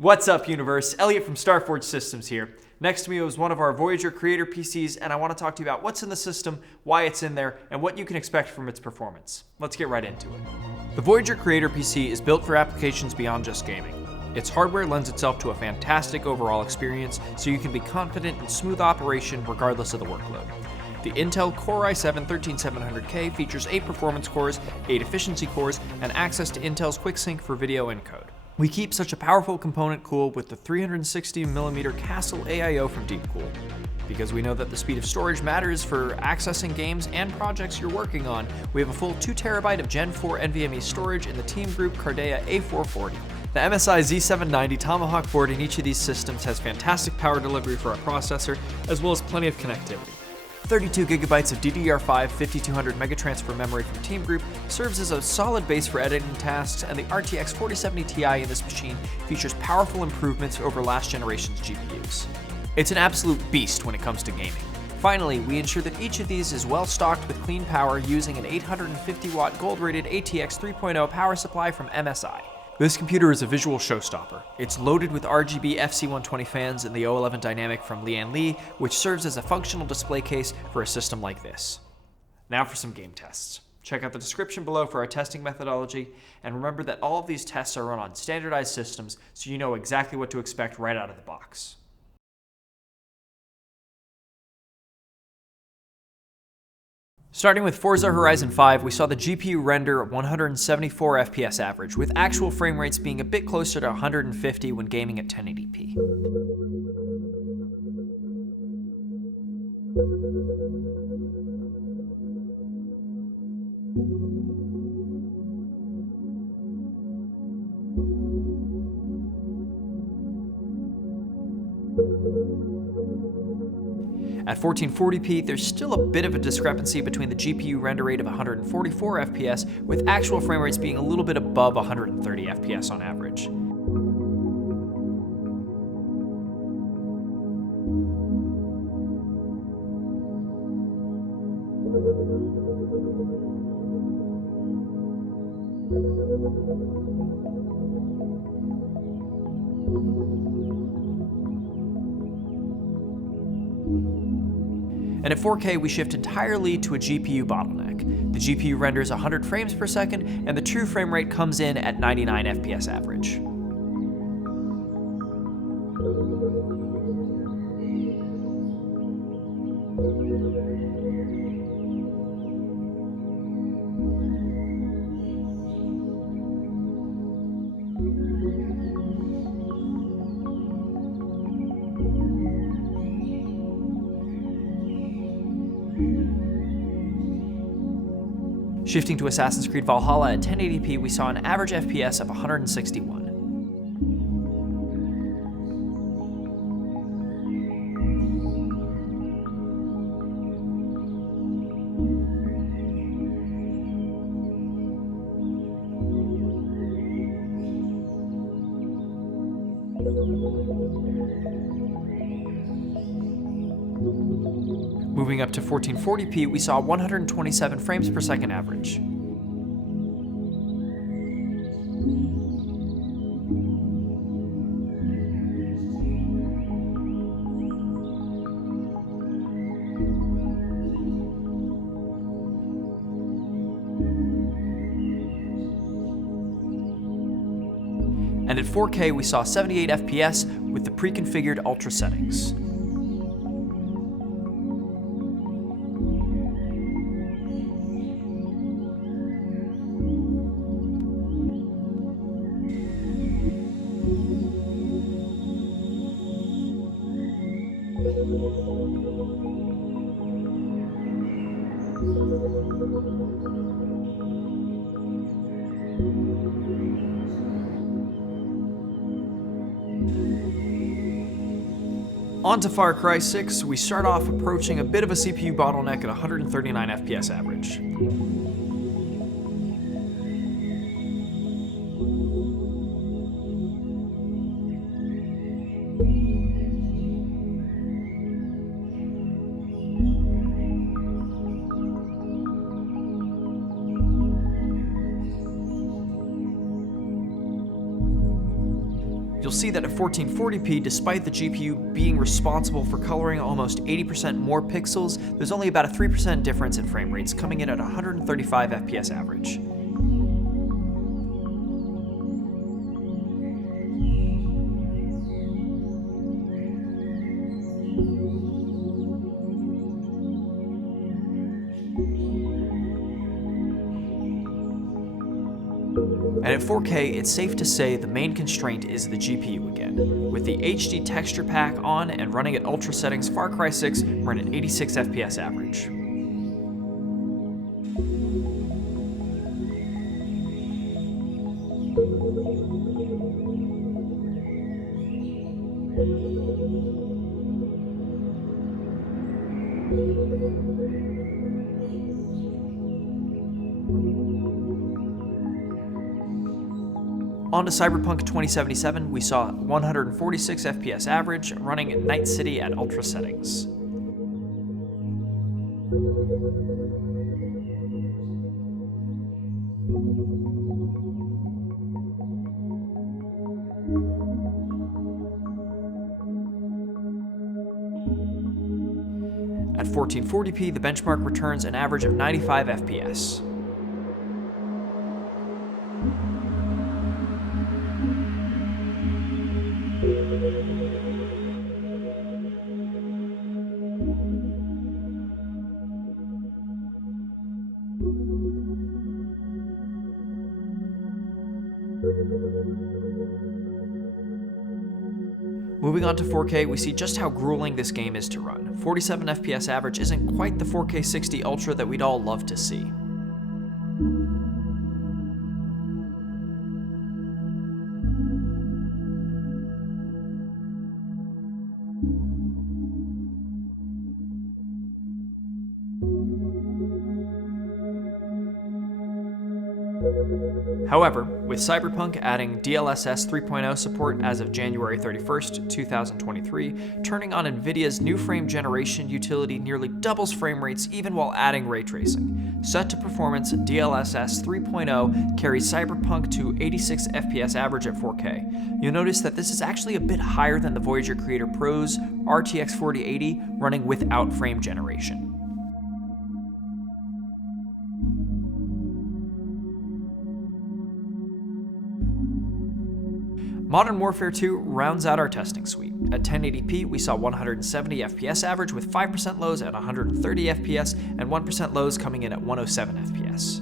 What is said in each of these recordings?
What's up, universe? Elliot from Starforge Systems here. Next to me was one of our Voyager creator PCs, and I want to talk to you about what's in the system, why it's in there, and what you can expect from its performance. Let's get right into it. The Voyager creator PC is built for applications beyond just gaming. Its hardware lends itself to a fantastic overall experience, so you can be confident in smooth operation regardless of the workload. The Intel Core i7-13700K features 8 performance cores, 8 efficiency cores, and access to Intel's QuickSync for video encode. We keep such a powerful component cool with the 360mm Castle AIO from Deepcool. Because we know that the speed of storage matters for accessing games and projects you're working on, we have a full 2TB of Gen 4 NVMe storage in the Teamgroup Cardea A440. The MSI Z790 Tomahawk board in each of these systems has fantastic power delivery for our processor, as well as plenty of connectivity. 32GB of DDR5 5200 megatransfer memory from Teamgroup serves as a solid base for editing tasks, and the RTX 4070 Ti in this machine features powerful improvements over last generation's GPUs. It's an absolute beast when it comes to gaming. Finally, we ensure that each of these is well stocked with clean power using an 850-watt gold-rated ATX 3.0 power supply from MSI. This computer is a visual showstopper. It's loaded with aRGB FC120 fans and the O11 dynamic from Lian, which serves as a functional display case for a system like this. Now for some game tests. Check out the description below for our testing methodology, and remember that all of these tests are run on standardized systems, so you know exactly what to expect right out of the box. Starting with Forza Horizon 5, we saw the GPU render 174 FPS average, with actual frame rates being a bit closer to 150 when gaming at 1080p. At 1440p, there's still a bit of a discrepancy between the GPU render rate of 144 FPS, with actual frame rates being a little bit above 130 FPS on average. And at 4K, we shift entirely to a GPU bottleneck. The GPU renders 100 frames per second, and the true frame rate comes in at 99 FPS average. Shifting to Assassin's Creed Valhalla at 1080p, we saw an average FPS of 161. Moving up to 1440p, we saw 127 frames per second average. And at 4K, we saw 78 FPS with the pre-configured ultra settings. On to Far Cry 6, we start off approaching a bit of a CPU bottleneck at 139 FPS average. you'll see that at 1440p, despite the GPU being responsible for coloring almost 80% more pixels, there's only about a 3% difference in frame rates, coming in at 135 FPS average. And at 4K, it's safe to say the main constraint is the GPU again. With the HD texture pack on and running at ultra settings, Far Cry 6 ran at 86 FPS average. On to Cyberpunk 2077, we saw 146 FPS average, running at Night City at ultra settings. At 1440p, the benchmark returns an average of 95 FPS. Moving on to 4K, we see just how grueling this game is to run. 47 FPS average isn't quite the 4K 60 Ultra that we'd all love to see. However, with Cyberpunk adding DLSS 3.0 support as of January 31st, 2023, turning on NVIDIA's new frame generation utility nearly doubles frame rates even while adding ray tracing. Set to performance, DLSS 3.0 carries Cyberpunk to 86 FPS average at 4K. You'll notice that this is actually a bit higher than the Voyager Creator Pro's RTX 4080 running without frame generation. Modern Warfare 2 rounds out our testing suite. At 1080p, we saw 170 FPS average with 5% lows at 130 FPS and 1% lows coming in at 107 FPS.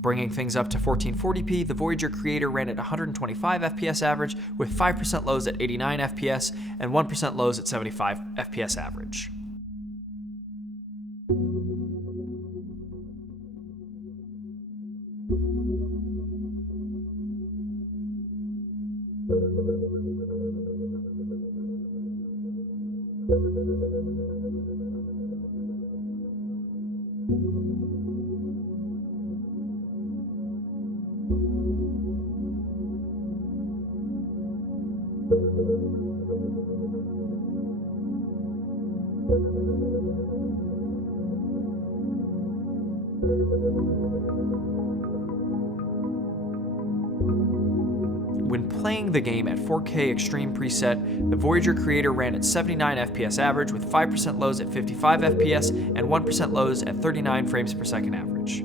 Bringing things up to 1440p, the Voyager Creator ran at 125 FPS average with 5% lows at 89 FPS and 1% lows at 75 FPS average. When playing the game at 4K Extreme preset, the Voyager Creator ran at 79 FPS average with 5% lows at 55 FPS and 1% lows at 39 frames per second average.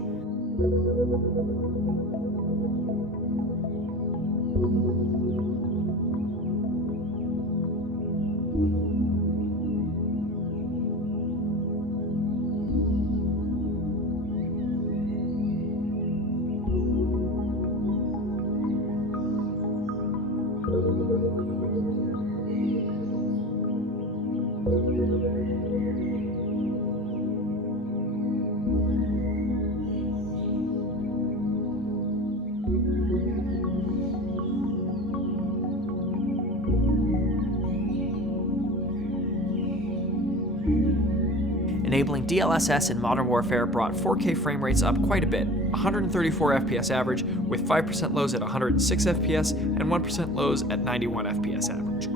enabling DLSS in Modern Warfare brought 4K frame rates up quite a bit, 134 FPS average, with 5% lows at 106 FPS and 1% lows at 91 FPS average.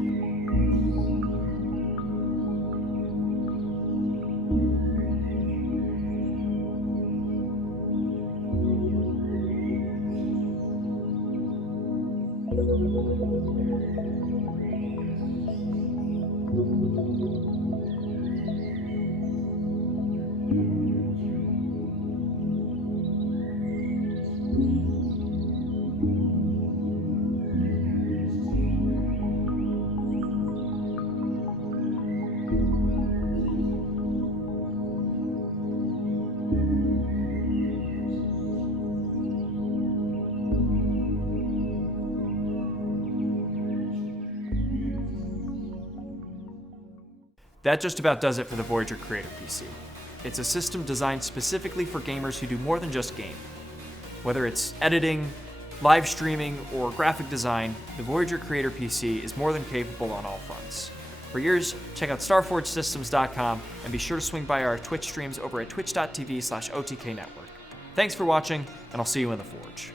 That just about does it for the Voyager Creator PC. It's a system designed specifically for gamers who do more than just game. Whether it's editing, live streaming, or graphic design, the Voyager Creator PC is more than capable on all fronts. For yours, check out StarforgeSystems.com and be sure to swing by our Twitch streams over at twitch.tv/OTKnetwork. Thanks for watching, and I'll see you in the Forge.